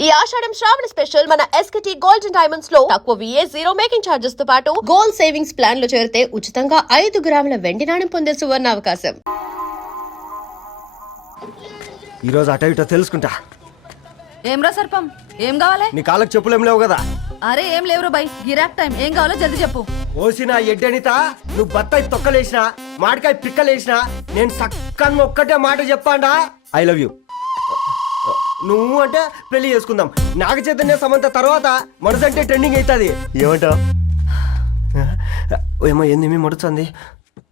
ఈ ఆషాఢం శ్రావణ స్పెషల్ మన SKT gold and diamonds లో తక్కువ VA జీరో మేకింగ్ చార్జెస్ తో పాటు గోల్డ్ సేవింగ్స్ ప్లాన్ లో చేరితే ఉచితంగా 5 గ్రాముల వెండి నాణెం పొందే సువర్ణ అవకాశం. ఈ రోజు అట ఇటో తెలుసుకుంటా. ఏం రా సర్పం, ఏం కావాలి? నీ కాళ్ళకి చెప్పులేం లేవు కదా? అరే ఏం లేవురా బై, గిరాక్ టైం. ఏం కావాలో జల్దీ చెప్పు. ఓసిన ఎడ్డనిత, నువ్వు బత్తాయి తొక్కలేసినా మాడికాయ పిక్కలేసినా నేను సక్కగా ఒక్కటే మాట చెప్పాండా, ఐ లవ్ యూ. నువ్వు అంటే పెళ్లి చేసుకుందాం. నాగ చైతన్య సమంత తర్వాత మనసంటే ట్రెండింగ్ అవుతుంది. ఏమంటావు? ఏమో ఏంది మడుతుంది?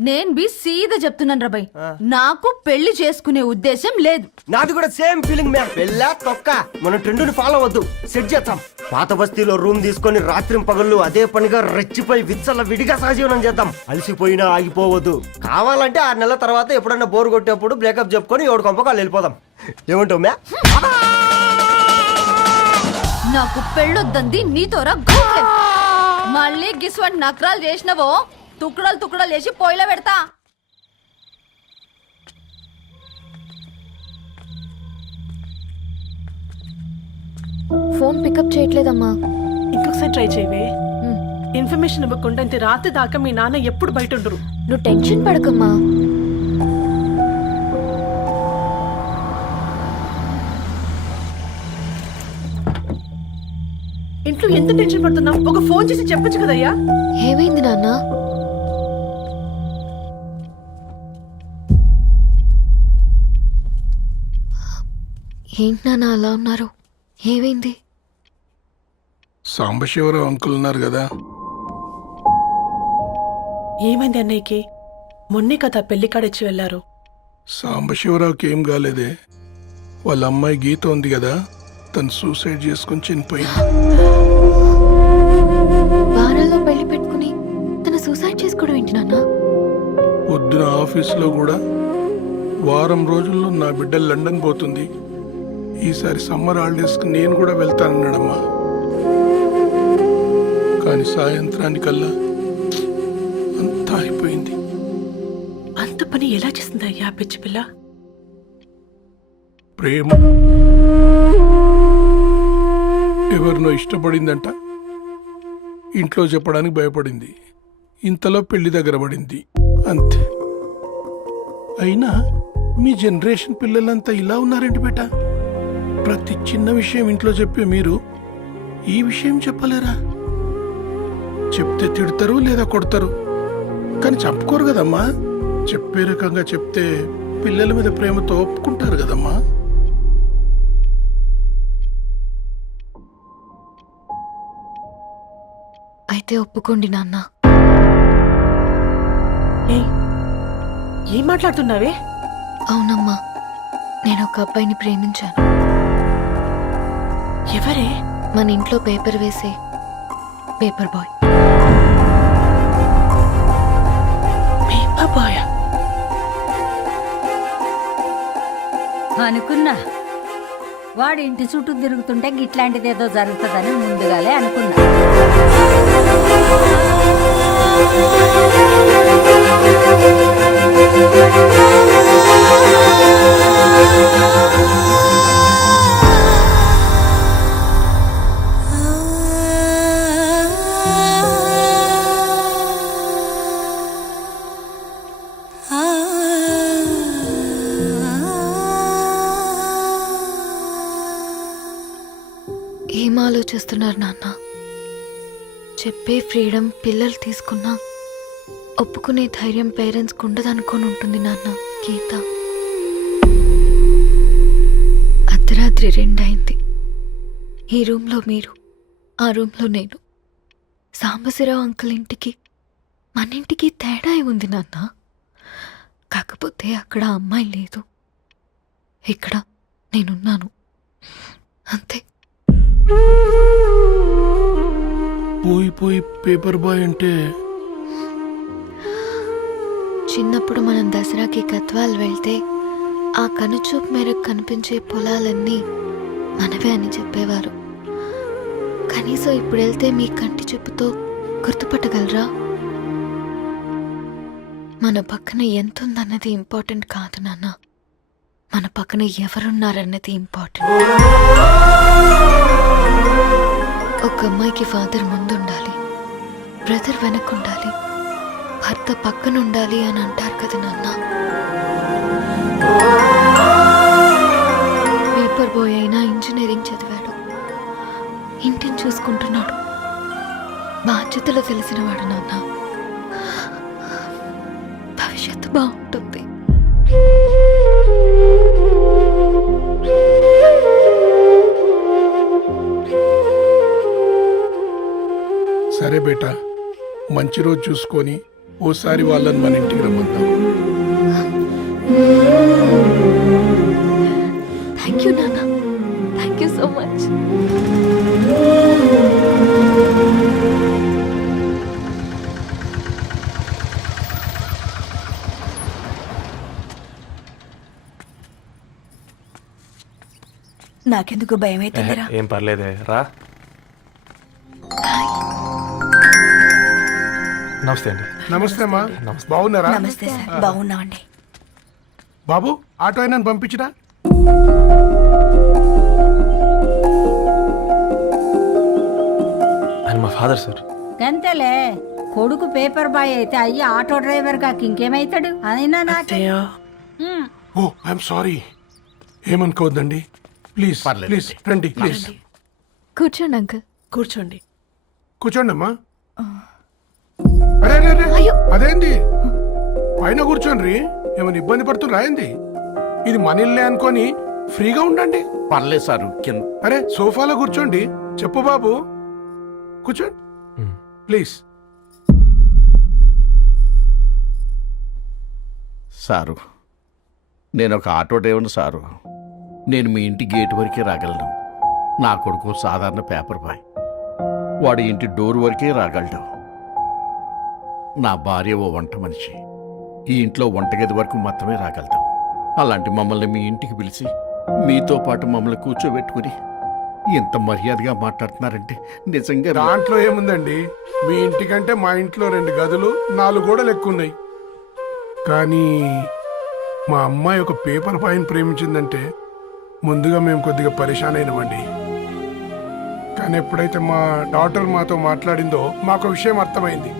నేను బి సీదా చెప్తున్నాను రాబాయ్, నాకు పెళ్లి చేసుకునే ఉద్దేశం లేదు. నాది కూడా సేమ్ ఫీలింగ్ మ్యామ్. పెళ్ళా తొక్క, మనం ట్రెండ్ని ఫాలో అవద్దు, సెట్ చేద్దాం. పాత బస్తీలో రూమ్ తీసుకొని రాత్రి పగళ్ళు అదే పనిగా రెచ్చిపోయి విచ్చల విడిగా సహజీవనం చేద్దాం. అలసిపోయినా ఆగిపోవద్దు. కావాలంటే 6 నెలల తర్వాత ఎప్పుడన్నా బోర్ కొట్టేప్పుడు బ్రేకప్ చెప్పుకొని ఎవడు కొంపకాలు వెళ్ళిపోదాం. ఏమంటావు మ్యా? నాకు పెళ్ళొద్దంది నీతోరా. మళ్ళీ గిస్వాటి నకరాలు చేసినవో తుక్కడలు తుక్కడలు చేసి పొయ్యిలో పెడతా. ఫోన్ పికప్ చేయట్లేదమ్మా. ఇంకొకసారి ట్రై చేయవే. ఇన్ఫర్మేషన్ ఇవ్వకుండా ఇంత రాత్రి దాకా మీ నాన్న ఎప్పుడు బయట ఉండరు. నువ్వు టెన్షన్ పడకమ్మా. ఇంట్లో ఎంత టెన్షన్ పడుతున్నావు? ఒక ఫోన్ చేసి చెప్పొచ్చు కదయ్యా. ఏమైంది నాన్న? ఏంటి నాన్న అలా ఉన్నారు? ఏమైంది? సాంబశివరావు అంకుల్ ఉన్నారు కదా. ఏమైంది అన్నయ్యకి? మొన్నే కదా పెళ్లి కాడొచ్చి వెళ్ళారు. సాంబశివరావుకి ఏం కాలేదే. వాళ్ళ అమ్మాయి గీత ఉంది కదా, తను సూసైడ్ చేసుకుని చనిపోయింది. వారాల్లో పెళ్లి పెట్టుకుని తన సూసైడ్ చేసుకోవడం ఏంటి నాన్న? పొద్దున ఆఫీసులో కూడా వారం రోజుల్లో నా బిడ్డ లండన్ పోతుంది, ఈసారి సమ్మర్ హాలిడేస్కి నేను కూడా వెళ్తానన్నాడమ్మా. కానీ సాయంత్రానికల్లా అంతా అయిపోయింది. అంత పని ఎలా చేస్తుంది అయ్యా పిచ్చి పిల్ల? ప్రేమ ఎవరినో ఇష్టపడిందంట, ఇంట్లో చెప్పడానికి భయపడింది. ఇంతలో పెళ్లి దగ్గర పడింది, అంతే. అయినా మీ జనరేషన్ పిల్లలంతా ఇలా ఉన్నారేంటి బేట? ప్రతి చిన్న విషయం ఇంట్లో చెప్పే మీరు ఈ విషయం చెప్పలేరా? చెప్తే తిడతారు లేదా కొడతారు, కానీ చెప్పుకోరు కదమ్మా. చెప్పే రకంగా చెప్తే పిల్లల మీద ప్రేమతో ఒప్పుకుంటారు కదమ్మా. అయితే ఒప్పుకోండి నాన్న. ఏం మాట్లాడుతున్నావే? అవునమ్మా, నేను ఒక అబ్బాయిని ప్రేమించాను. ఎవరే? మన ఇంట్లో పేపర్ వేసే పేపర్ బాయ్. పేపర్ బాయ్ అనుకున్నా. వాడి ఇంటి చుట్టూ తిరుగుతుంటే గిట్లాంటిదేదో జరుగుతుందని ముందుగాలే అనుకున్నా. ఏం ఆలోచిస్తున్నారు నాన్న? చెప్పే ఫ్రీడమ్ పిల్లలు తీసుకున్నా ఒప్పుకునే ధైర్యం పేరెంట్స్కి ఉండదనుకొని ఉంటుంది నాన్న. గీత అర్ధరాత్రి 2 అయింది. ఈ రూమ్లో మీరు, ఆ రూమ్లో నేను. సాంబశివరావు అంకుల్ ఇంటికి మన ఇంటికి తేడా ఉంది నాన్న. కాకపోతే అక్కడ అమ్మాయి లేదు, ఇక్కడ నేనున్నాను, అంతే. పోయి పేపర్ బాయ్ అంటే చిన్నప్పుడు మనం దసరాకి గద్వాల్ వెళ్తే ఆ కనుచూపు మేరకు కనిపించే పొలాలన్నీ మనవే అని చెప్పేవారు. కనీసం ఇప్పుడు వెళ్తే మీ కంటి చూపుతో గుర్తుపట్టగలరా? మన పక్కన ఎంత ఉందన్నది ఇంపార్టెంట్ కాదు నాన్న, మన పక్కన ఎవరున్నారన్నది ఇంపార్టెంట్. వెనక ఉండాలి, భర్త పక్కన ఉండాలి అని అంటారు కదా నాన్న. పేపర్ బాయ్ అయినా ఇంజనీరింగ్ చదివాడు, ఇంటిని చూసుకుంటున్నాడు, బాధ్యతలు తెలిసినవాడు నాన్న. భవిష్యత్తు బాగుంటుంది. సరే బేటా, మంచి రోజు చూసుకొని ఓసారి వాళ్ళని మన ఇంటికి రమ్మందాం. థ్యాంక్ యూ నాన్న, థ్యాంక్ యూ సో మచ్. నాకెందుకు భయం అవుతుందిరా. ఏం పర్లేదే రా. నమస్తే అండి. నమస్తే అమ్మా, బాగున్నారా? నమస్తే సార్, బాగున్నామండి. బాబు, ఆటో అయినా పంపించరా? ఆయన మా ఫాదర్ సార్. గంతేలే, కొడుకు పేపర్ బాయ్ అయితే అయ్యి ఆటో డ్రైవర్ కాక ఇంకేమైతాడు? అయినా నాకు ఓ ఐఎమ్ సారీ, ఏమనుకోవద్దండి. ప్లీజ్ ప్లీజ్ రండి, ప్లీజ్ కూర్చోండి అంకుల్. కూర్చోండి. కూర్చోండి అమ్మా. అరే అరే అరే, అదేంది పైన కూర్చోండి, ఏమైనా ఇబ్బంది పడుతున్నా ఏంది? ఇది మన ఇల్లే అనుకొని ఫ్రీగా ఉండండి. పర్లేదు సార్. అరే సోఫాలో కూర్చోండి. చెప్పు బాబు, కూర్చోండి ప్లీజ్. సారు, నేను ఒక ఆటో డ్రైవర్ని సారు. నేను మీ ఇంటి గేట్ వరకే రాగలను. నా కొడుకు సాధారణ పేపర్ బాయ్, వాడి ఇంటి డోర్ వరకే రాగలడు. నా భార్య ఓ వంట మనిషి, ఈ ఇంట్లో వంటగది వరకు మాత్రమే రాగలుగుతాం. అలాంటి మమ్మల్ని మీ ఇంటికి పిలిచి మీతో పాటు మమ్మల్ని కూర్చోబెట్టుకుని ఎంత మర్యాదగా మాట్లాడుతున్నారంటే నిజంగా దాంట్లో ఏముందండి, మీ ఇంటికంటే మా ఇంట్లో 2 గదులు 4 గోడలు ఎక్కువ ఉన్నాయి. కానీ మా అమ్మాయి ఒక పేపర్ బాయ్ని ప్రేమించిందంటే ముందుగా మేము కొద్దిగా పరేషాన్ అయినామండి. కానీ ఎప్పుడైతే మా డాటర్ మాతో మాట్లాడిందో మాకు విషయం అర్థమైంది.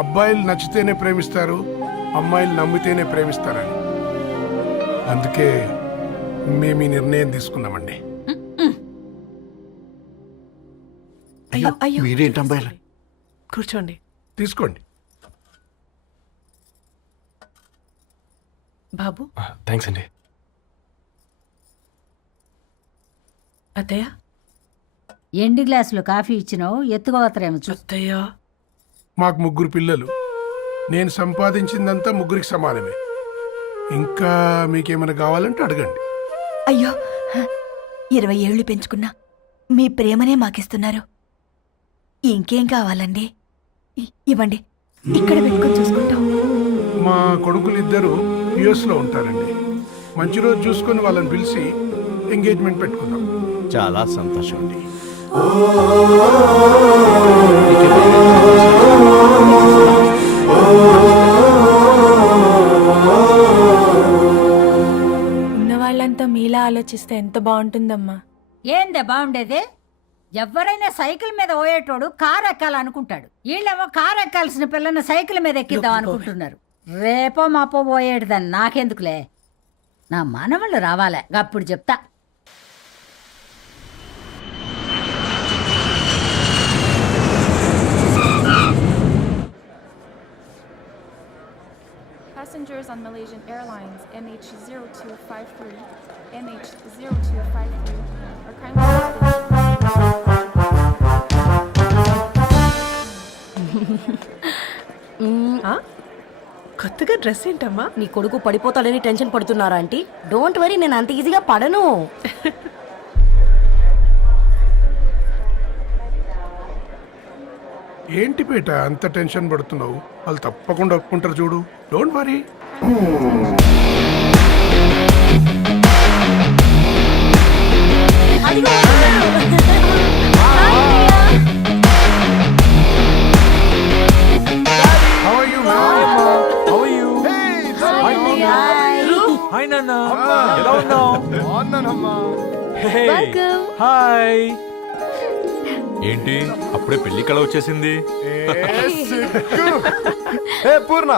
అబ్బాయిలు నచ్చితేనే ప్రేమిస్తారు, అమ్మాయిలు నమ్మితేనే ప్రేమిస్తారని. అందుకే మేము ఈ నిర్ణయం తీసుకున్నామండి. అయ్యో మీరేంటి అమ్మాయిలు? కూర్చోండి. తీసుకోండి. బాబు. థ్యాంక్స్ అండి. అత్తయ్య. ఎండి గ్లాసులో కాఫీ ఇచ్చినావు, ఎత్తుకోవతరేమో చూ. అత్తయ్య. మాకు 3 పిల్లలు, నేను సంపాదించిందంతా 3కి సమానమే. ఇంకా మీకేమైనా కావాలంటే అడగండి. అయ్యో, 20 ఏళ్ళు పెంచుకున్నా మీ ప్రేమనే మాకిస్తున్నారు. ఇంకేం కావాలండి? ఇవ్వండి, ఇక్కడ పెట్టుకొని చూసుకుంటాం. మా కొడుకులిద్దరూ యుఎస్లో ఉంటారండి. మంచి రోజు చూసుకొని వాళ్ళని పిలిచి ఎంగేజ్మెంట్ పెట్టుకుందాం. చాలా సంతోషం అండి. ఉన్న వాళ్ళంతా మీలా ఆలోచిస్తే ఎంత బాగుంటుందమ్మా. ఏందే బాగుండేది? ఎవరైనా సైకిల్ మీద పోయేటోడు కారు ఎక్కాలనుకుంటాడు, వీళ్ళేమో కారు ఎక్కాల్సిన పిల్లని సైకిల్ మీద ఎక్కిద్దాం అనుకుంటున్నారు. రేపో మాపో పోయేటిదని నాకెందుకులే, నా మనవాళ్ళు రావాలే, అప్పుడు చెప్తా. Passengers on Malaysian Airlines MH0253, MH0253 are kindly కొత్తగా డ్రెస్ ఏంటమ్మా? నీ కొడుకు పడిపోతాడని టెన్షన్ పడుతున్నారా ఆంటీ? డోంట్ వరీ, నేను అంత ఈజీగా పడను. ఏంటి పేట అంత టెన్షన్ పడుతున్నావు? వాళ్ళు తప్పకుండా ఒప్పుకుంటారు చూడు. Don't worry. హాయ్ నాన్న, ఎలా ఉన్నావు? బాగున్నానమ్మా. హాయ్. ఏంటి అప్పుడే పెళ్లి కళ వచ్చేసింది? ఏ పూర్ణ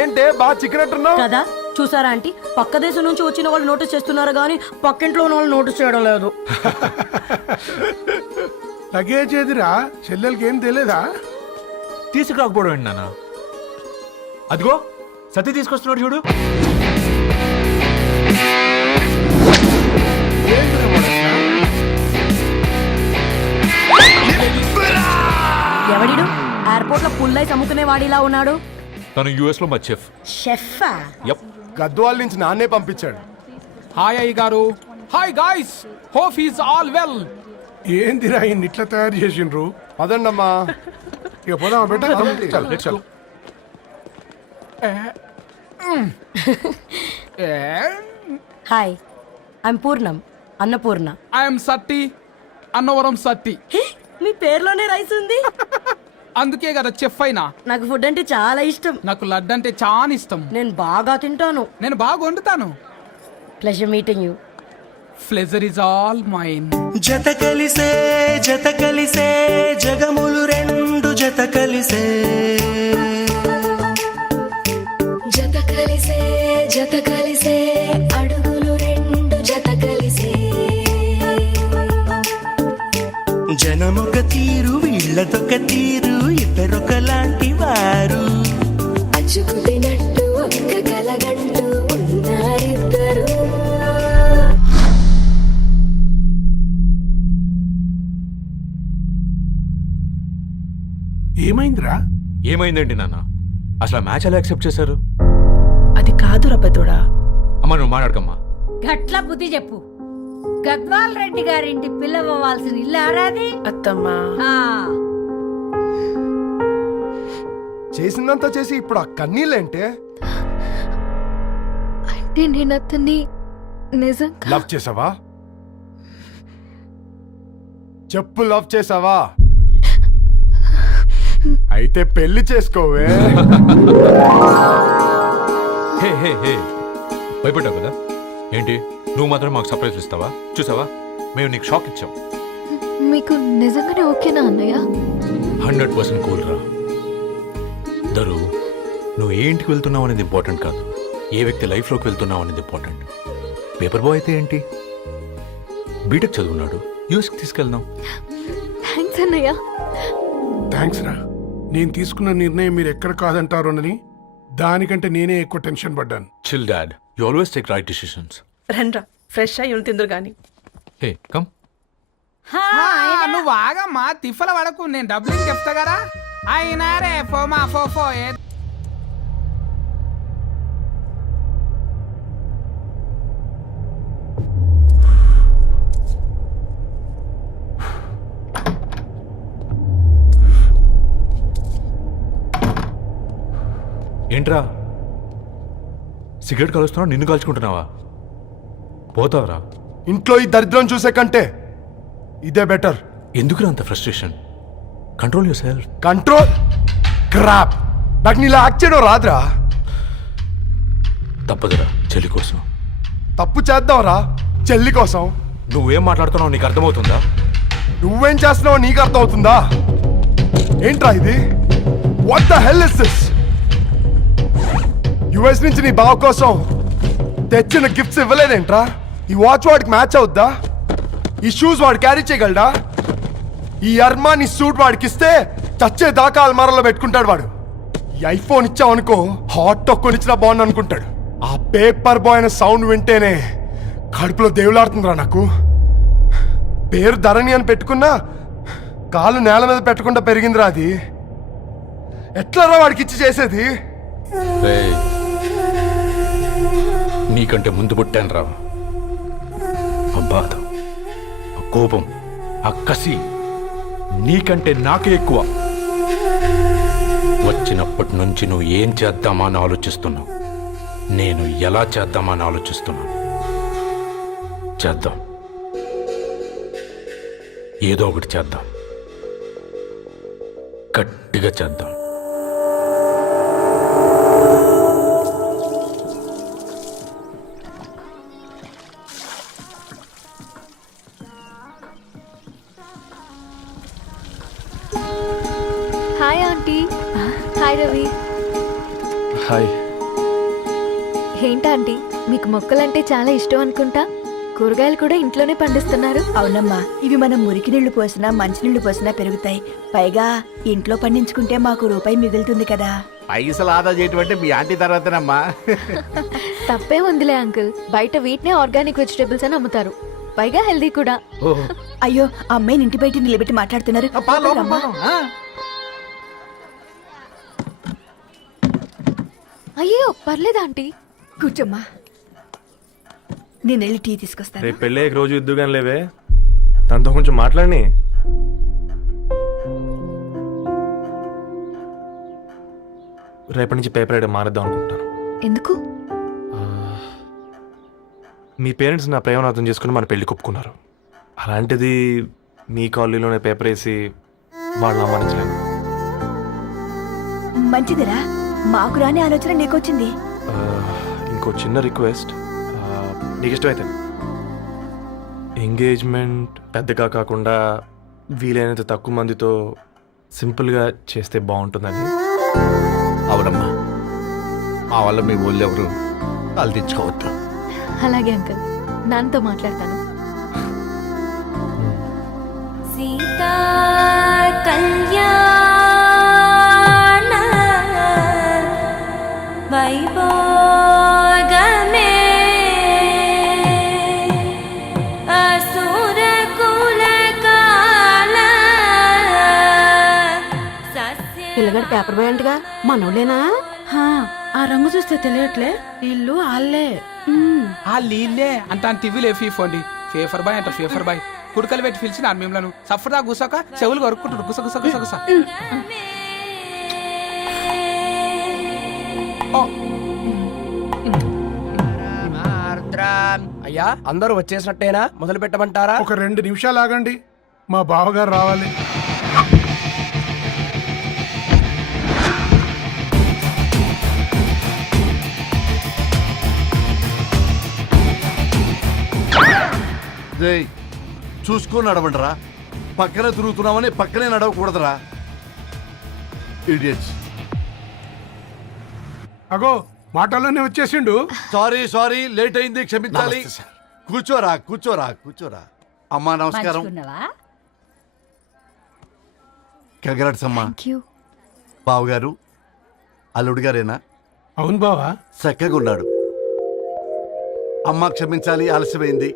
ఏంటే బాగా చిక్కినట్టున్నావు? కదా చూసారా ఆంటీ, పక్క దేశం నుంచి వచ్చిన వాళ్ళు నోటీస్ చేస్తున్నారు కానీ పక్కింట్లో ఉన్న వాళ్ళు నోటీస్ చేయడం లేదు. లగేజ్ ఏదిరా? చెల్లెలకి ఏం తెలియదా? తీసుకురాకపోవడం ఏంటి నాన్న? అదిగో సతీ తీసుకొస్తున్నాడు చూడు. ఎవడిడు ఎయిర్పోర్ట్ లో పుల్లై అమ్ముకునే వాడిలా ఉన్నాడు? తను యుఎస్ లో మా చెఫ్. షెఫా? యప్. గద్వాల నుంచి నాన్నే పంపించాడు. హాయ్ అయ్య గారు. Hi guys, hope is all well. ఏందిరా ఇన్ని ఇట్లా తయారు చేసిండ్రు? పదండమ్మా. ఇక పోదామా బెట్ట? చల్ చల్. హాయ్, ఐమ్ పూర్ణం, అన్నపూర్ణ. ఐఎమ్ సత్తి, అన్నవరం సత్తి. మీ పేరులోనే రైస్ ఉంది. అందుకే కదా చెఫ్ అయినా. నాకు ఫుడ్ అంటే చాలా ఇష్టం. నాకు లడ్డు అంటే చాలా ఇష్టం. నేను బాగా తింటాను. నేను బాగా వండుతాను. Pleasure meeting you. Pleasure is all mine. జత కలిసే జగములు రెండు జత కలిసే అడుగులు రెండు జత కలిసే జనమొక తీరు వీళ్ళదొక తీరు ఇద్దరొకలాంటి వారు అచ్చుకుతినట్టు ఒక్క కలగంటూ ఉన్నారిద్దరు. ఏమైందిరా? ఏమైందేంటి నాన్న? అసలు ఆ మ్యాచ్ ఎలా యాక్సెప్ట్ చేశారు? అది కాదు రబ్బతోడా. అమ్మ నువ్వు మాట్లాడకమ్మా. గట్ల బుద్ధి చెప్పు. గద్వాల్ రెడ్డి గారింటి పిల్లవ్వాల్సిన ఇల్లు ఆరాది. అత్తమ్మా, చేసిందంతా చేసి ఇప్పుడు ఆ కన్నీళ్ళేంటే? అంటే నేను అతన్ని నిజంగా లవ్ చేసావా? చెప్పు, లవ్ చేసావా? అయితే పెళ్లి చేసుకోవే. హే హే హే, భయపడ్డావు కదా? ఏంటి నువ్వు మాత్రం మాకు సర్ప్రైజ్ ఇస్తావా? చూసావా, మేము నీకు షాక్ ఇచ్చాం. మీకు నిజంగానే ఓకేనా అన్నయ్య? 100% కూల్ రా. దరు, నువ్వు ఏ ఇంటికి వెళ్తున్నావు అనేది ఇంపార్టెంట్ కాదు, ఏ వ్యక్తి లైఫ్లోకి వెళ్తున్నావు అనేది ఇంపార్టెంట్. పేపర్ బాయ్ అయితే ఏంటి, బీటెక్ చదువున్నాడు, యూఎస్కి తీసుకెళ్దాం. థ్యాంక్స్ అన్నయ్య. థ్యాంక్స్ రా. నేను తీసుకున్న నిర్ణయం మీరు ఎక్కడ కాదంటారోనని దానికంటే నేనే ఎక్కువ టెన్షన్ పడ్డాను. Chill dad, you always take right decisions. రండ్రా ఫ్రెష్ అయ్యి తిందురు గాని. Hey come. నువ్వు ఆగమ్మా, తిఫల పడకు, నేను డబ్బులు చెప్తా కదా. అయినా రే ఫోమా ఫో ఏంట్రా సిగరెట్ కాలుస్తున్నావు? నిన్ను కాల్చుకుంటున్నావా? పోతావరా? ఇంట్లో ఈ దరిద్రం చూసే కంటే ఇదే బెటర్. ఎందుకురా అంత frustration? Control your self. Control crap. నాకు నీలా యాక్ట్ చేయడం రాదురా. తప్పదురా, చెల్లి కోసం. తప్పు చేద్దాంరా చెల్లి కోసం. నువ్వేం మాట్లాడుతున్నావు నీకు అర్థమవుతుందా? నువ్వేం చేస్తున్నావో నీకు అర్థం అవుతుందా? ఏంట్రా ఇది? What the hell is this? US నుంచి నీ బావ కోసం తెచ్చిన గిఫ్ట్స్ ఇవ్వలేదేంట్రా? ఈ వాచ్ వాడికి మ్యాచ్ అవుద్దా? ఈ షూస్ వాడు క్యారీ చేయగలడా? ఈ అర్మానీ సూట్ వాడికి ఇస్తే చచ్చే దాకా అల్మారాలో పెట్టుకుంటాడు వాడు. ఈ ఐఫోన్ ఇచ్చావనుకో హాట్ టాక్ కొనిచ్చినా బాగుంది అనుకుంటాడు. ఆ పేపర్ బాయ్ అనే సౌండ్ వింటేనే కడుపులో దేవులాడుతుందిరా నాకు. పేరు ధరణి అని పెట్టుకున్నా కాలు నేల మీద పెట్టకుండా పెరిగిందిరా అది. ఎట్లరా వాడికి ఇచ్చి చేసేది? నీకంటే ముందు పుట్టాను రా. ఆ బాధ, ఆ కోపం, ఆ కసి నీకంటే నాకే ఎక్కువ. వచ్చినప్పటి నుంచి నువ్వు ఏం చేద్దామా అని ఆలోచిస్తున్నావు, నేను ఎలా చేద్దామా అని ఆలోచిస్తున్నాను. చేద్దాం, ఏదో ఒకటి చేద్దాం, గట్టిగా చేద్దాం. Hi aunty. Hi Ravi. Hi. ఏంటంటీ మీకు మొక్కలంటే చాలా ఇష్టం అనుకుంటా. కూరగాయలు కూడా ఇంట్లోనే పండిస్తున్నారు. అవునమ్మా, ఇవి మనం మురికి నీళ్లు పోసినా మంచినీళ్లు పోసినా పెరుగుతాయి. పైగా ఇంట్లో పండించుకుంటే మాకు రూపాయి మిగులుతుంది కదా. పైసలు ఆదా చేయటం అంటే మీ ఆంటీ తర్వాతనమ్మా. తప్పే ఉందిలే అంకుల్, బయట వీటినే ఆర్గానిక్ వెజిటేబుల్స్ అని అమ్ముతారు. పైగా హెల్దీ కూడా. అయ్యో, ఆ అమ్మాయిని ఇంటి బయట నిలబెట్టి మాట్లాడుతున్నారు. రమ్మా. అయ్యో పర్లేదు ఆంటీ. కూర్చోమ్మా, నేను వెళ్ళి టీ తీసుకొస్తాను. రేపు పెళ్ళి రోజు ఇద్దుగాని లేవే, తనతో కొంచెం మాట్లాడి. రేపటి నుంచి పేపర్ వేయడం మానేద్దాం అనుకుంటాను. ఎందుకు? మీ పేరెంట్స్ నా ప్రేమను అర్థం చేసుకుని మన పెళ్లి కొప్పుకున్నారు. అలాంటిది మీ కాలనీలోనే పేపర్ వేసి వాళ్ళని అవమానించలేను. మంచిదిరా, మాకు రాని ఆలోచన నీకొచ్చింది. ఇంకో చిన్న రిక్వెస్ట్, నీకు ఇష్టమైతే ఎంగేజ్మెంట్ పెద్దగా కాకుండా వీలైనంత తక్కువ మందితో సింపుల్గా చేస్తే బాగుంటుందని. అవునమ్మా, మా వల్ల మీ ఊళ్ళో ఎవరు వాళ్ళు తెచ్చుకోవద్దు. అలాగే అంకుల్, నాన్నతో మాట్లాడతాను. సీతా కళ్యాణ వైభోగమే అసుర కులకాల పిల్లగాడు పేపర్ బాయ్ అంటగా, మనోళ్ళేనా? ఆ రంగు చూస్తే తెలియట్లే, ఇల్లు ఆళ్ళే. ఆ లీల్లే అంత టీవీలో ఫీఫోండి. ఫేఫర్ బాయ్ అంట, ఫేఫర్ బాయ్. కుడుకలు పెట్టి పిలిచిన మిమ్మల్ని సఫర్దా గుసక చెవులు కొరుక్కుంటారు. గుస గుస గుస గుస. అయ్యా, అందరూ వచ్చేసినట్టేనా? మొదలు పెట్టమంటారా? ఒక 2 నిమిషాలు ఆగండి, మా బావగారు రావాలి. చూసుకొని నడవండిరా. పక్కనే తిరుగుతున్నామని పక్కనే నడవకూడదురా. ఇడియట్స్. అగో మాటల్లోనే వచ్చేసిండు. సారీ లేట్ అయింది, క్షమించాలి. కూర్చోరా కూర్చోరా కూర్చోరా. అమ్మా నమస్కారం. మంచుకున్నావా? కంగ్రాట్స్ అమ్మా. Thank you. బావగారు అల్లుడు గారేనా? అవును బావా. చక్కగా ఉన్నాడు. అమ్మ క్షమించాలి, ఆలస్యమైంది.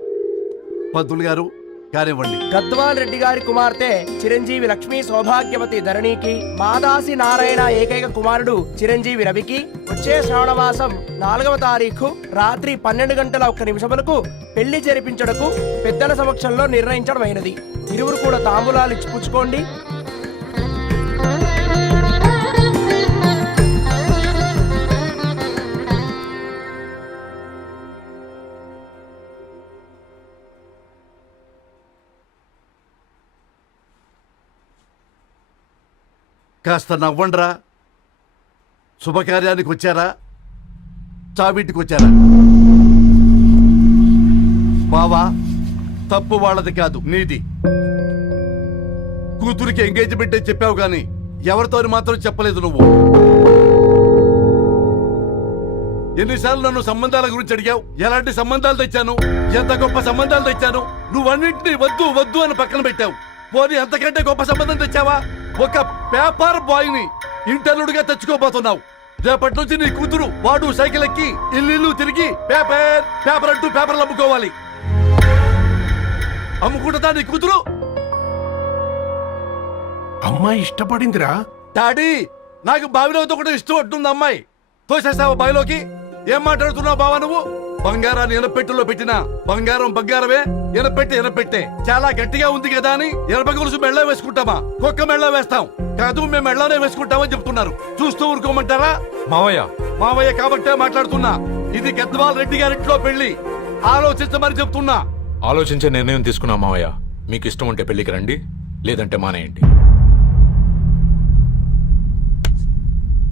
పంతులు గారు కానివ్వండి. గద్వాల్ రెడ్డి గారి కుమార్తె చిరంజీవి లక్ష్మీ సౌభాగ్యవతి ధరణికి, మాదాసి నారాయణ ఏకైక కుమారుడు చిరంజీవి రవికి వచ్చే శ్రావణమాసం 4వ తారీఖు రాత్రి 12:01 పెళ్లి జరిపించడకు పెద్దల సమక్షంలో నిర్ణయించడమైనది. ఇరువురు కూడా తాంబూలాలు ఇచ్చి పుచ్చుకోండి. కాస్త నవ్వండ్రా. శుభకార్యానికి వచ్చారా, చావింటికి వచ్చారా? బావా, తప్పు వాళ్ళది కాదు, నీది. కూతురికి ఎంగేజ్మెంట్ అని చెప్పావు గాని ఎవరితో మాత్రం చెప్పలేదు నువ్వు. ఎన్నిసార్లు నన్ను సంబంధాల గురించి అడిగావు? ఎలాంటి సంబంధాలు తెచ్చాను, ఎంత గొప్ప సంబంధాలు తెచ్చాను. నువ్వన్నింటినీ వద్దు వద్దు అని పక్కన పెట్టావు. పోనీ అంతకంటే గొప్ప సంబంధం తెచ్చావా? ఒక పేపర్ బాయ్ ని ఇంటర్లుడిగా తెచ్చుకోబోతున్నావు. రేపటి నుంచి నీ కూతురు వాడు సైకిల్ ఎక్కి ఇల్లు తిరిగి పేపర్ పేపర్ అంటూ పేపర్లు అమ్ముకోవాలి. అమ్ముకుంటుందా నీ కూతురు? అమ్మాయి ఇష్టపడిందిరా. డాడీ, నాకు బావిలో ఒకటి ఇష్టం అంటుంది అమ్మాయి. తోసేస్తావా బావిలోకి? ఏం మాట్లాడుతున్నావు బావా నువ్వు? బంగారాన్ని ఎనపెట్టులో పెట్టినా బంగారం బంగారమే, ఎనపెట్టే చాలా గట్టిగా ఉంది కదా అని ఎనప గొలుసు మెళ్ళ వేసుకుంటామా? కుక్క మెళ్ళ వేస్తాం కాదు, మేము మెళ్ళనే వేసుకుంటామని చెప్తున్నారు. చూస్తూ ఊరుకోమంటారా? మావయ్య కాబట్టే మాట్లాడుతున్నా. ఇది గద్వాల్ రెడ్డి గారింట్లో పెళ్లి. ఆలోచించమని చెప్తున్నా. ఆలోచించే నిర్ణయం తీసుకున్నా మావయ్య. మీకు ఇష్టం ఉంటే పెళ్లికి రండి, లేదంటే మానేయండి.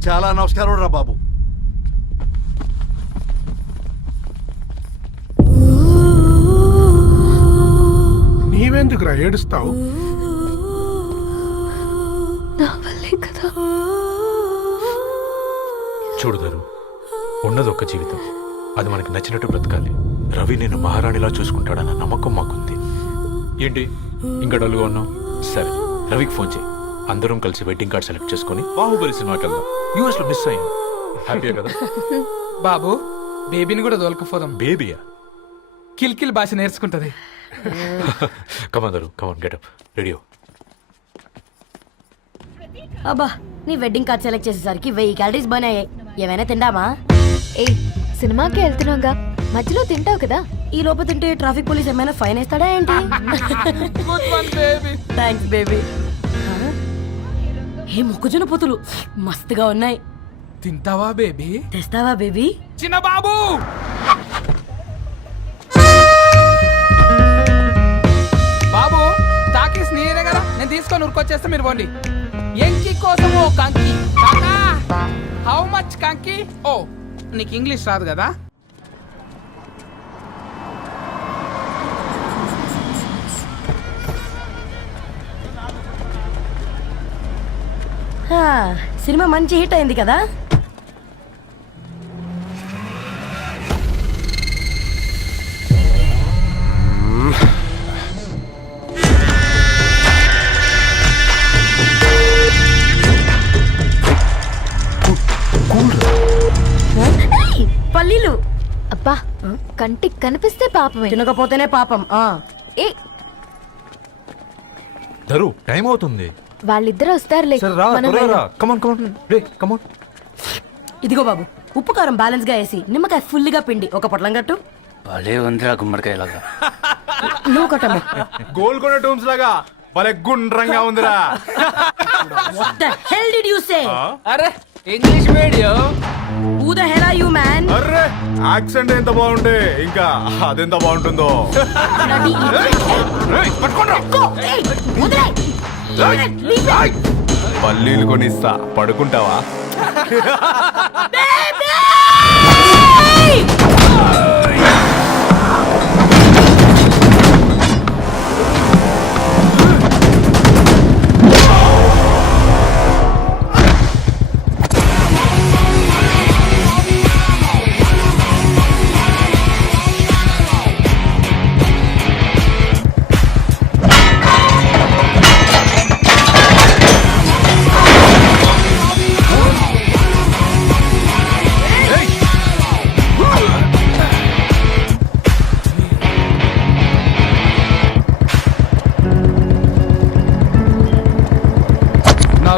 చాలా నమస్కారం రా బాబు. నీవెందుకురా ఏడుస్తావు? నా వల్లే కదా. చూడదారు, ఉన్నది ఒక్క జీవితం, అది మనకి నచ్చినట్టు బ్రతకాలి. రవి నేను మహారాణిలా చూసుకుంటాడన్న నమ్మకం మాకుంది. ఏంటి ఇంకా డల్గా ఉన్నావు? సరే, రవికి ఫోన్ చేయి. అందరం కలిసి వెడ్డింగ్ కార్డ్ సెలెక్ట్ చేసుకుని బాహుబలి సినిమాకి వెళ్దాం. యూఎస్ లో మిస్ అయ్యాం. హ్యాపీయా కదా? బాబు, బేబీని కూడా దొలకపోదాం. బేబీయా? కిల్ భాష నేర్చుకుంటది. కమాందరు, కమాన్ గెటప్, రెడీ. అబ్బా, నీ వెడ్డింగ్ కార్డ్ సెలెక్ట్ చేసేసరికి 1000 క్యాలరీస్ బర్న్ అయ్యాయి. ఏమైనా తిందామా? ఏ సినిమాకి వెళ్తున్నాగా, మధ్యలో తింటావు కదా. ఈ లోపు తింటే ట్రాఫిక్ పోలీస్ ఏమైనా ఫైన్ వేస్తాడా ఏంటి? Thanks baby. ఏ మొక్కజొన్న పొతులు మస్తుగా ఉన్నాయి. తింటావా బేబీ? తెస్తావా బేబీ? చిన్న బాబు, బాబు టాకీస్ నీరే కదా, నేను తీసుకొని ఉరికొచ్చేస్తే మీరు పోండి. ఎంకి కోసం ఓ కంకి. కాకా, హౌ మచ్ కంకి? ఓ, నీకు ఇంగ్లీష్ రాదు కదా? సినిమా మంచి హిట్ అయింది కదా. పల్లీలు. అబ్బా, కంటికి కనిపిస్తే పాపమే, తినకపోతేనే పాపం. ఏ దరు, టైం అవుతుంది. వాళ్ళిద్దరు వస్తారులే. మనం వెళ్దాం. కమాన్ కమాన్ రే, కమాన్. ఇదిగో బాబు, ఉప్పు కారం బ్యాలెన్స్ గా వేసి నిమ్మకాయ ఫుల్ గా పిండి ఒక పొట్లం కట్టు. భలే ఉందిరా గుమ్మడికాయలాగా. నువ్వు కట్టమ్మా. గోల్కొండ టూమ్స్ లాగా భలే గుండ్రంగా ఉందిరా. What the hell did you say? అరే, English medium. Who the hell are you, man? Array, accent ఎంత బాగుంటే ఇంకా అదెంత బాగుంటుందో. Bloody Hey, వదిలేయ్. Leave it. పల్లీలు కొనిస్తా, పడుకుంటావా?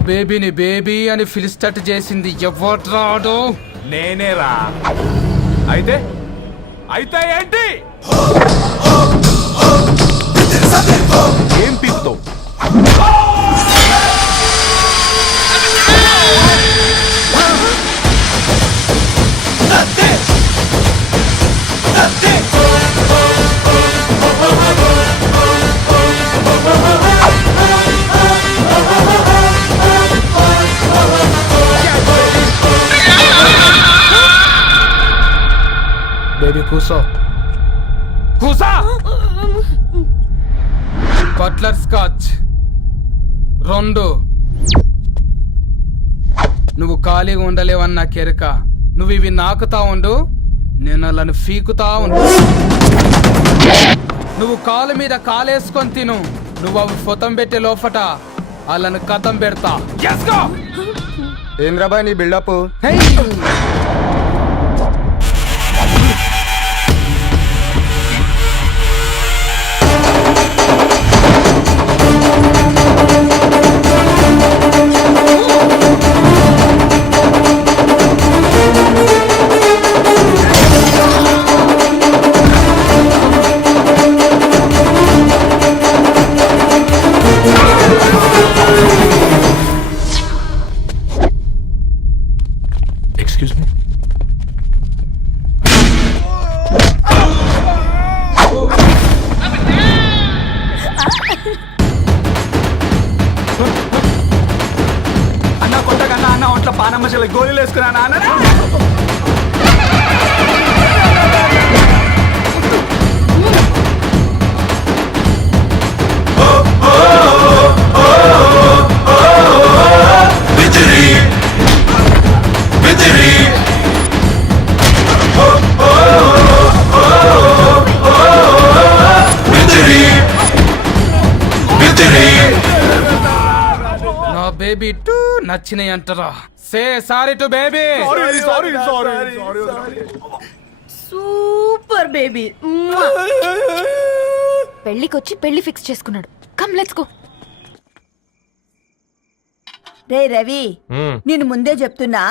బేబీని బేబీ అని ఫిలిస్టట్ చేసింది ఎవడ్రాడు? నేనేరా. అయితే అయితే ఏంటి? ఏం పీకుతావు? బేబీ కూసో, కూసా. Buttler scotch 2. నువ్వు ఖాళీగా ఉండలేవన్న కెరక. నువ్వు ఇవి నాకుతా ఉండు, నేను అలాని ఫీకుతా ఉండు. నువ్వు కాలు మీద కాలేసుకొని తిను. నువ్వు అవి ఫొతం పెట్టే లోపట అలాని కథం పెడతా. ఏంద్రాబాయ్ నీ బిల్డప్? Excuse me. అన్న కొట్టకన్నా అన్న ఒంట్లో పానమ్మ చెల్లి గోళీలు వేసుకున్నా అన్న. బేబీ టు నచ్చినాయి అంటారా? Say sorry to baby. Super baby. పెళ్ళికొచ్చి పెళ్లి ఫిక్స్ చేసుకున్నాడు. Come let's go. రే రవి, నేను ముందే చెప్తున్నా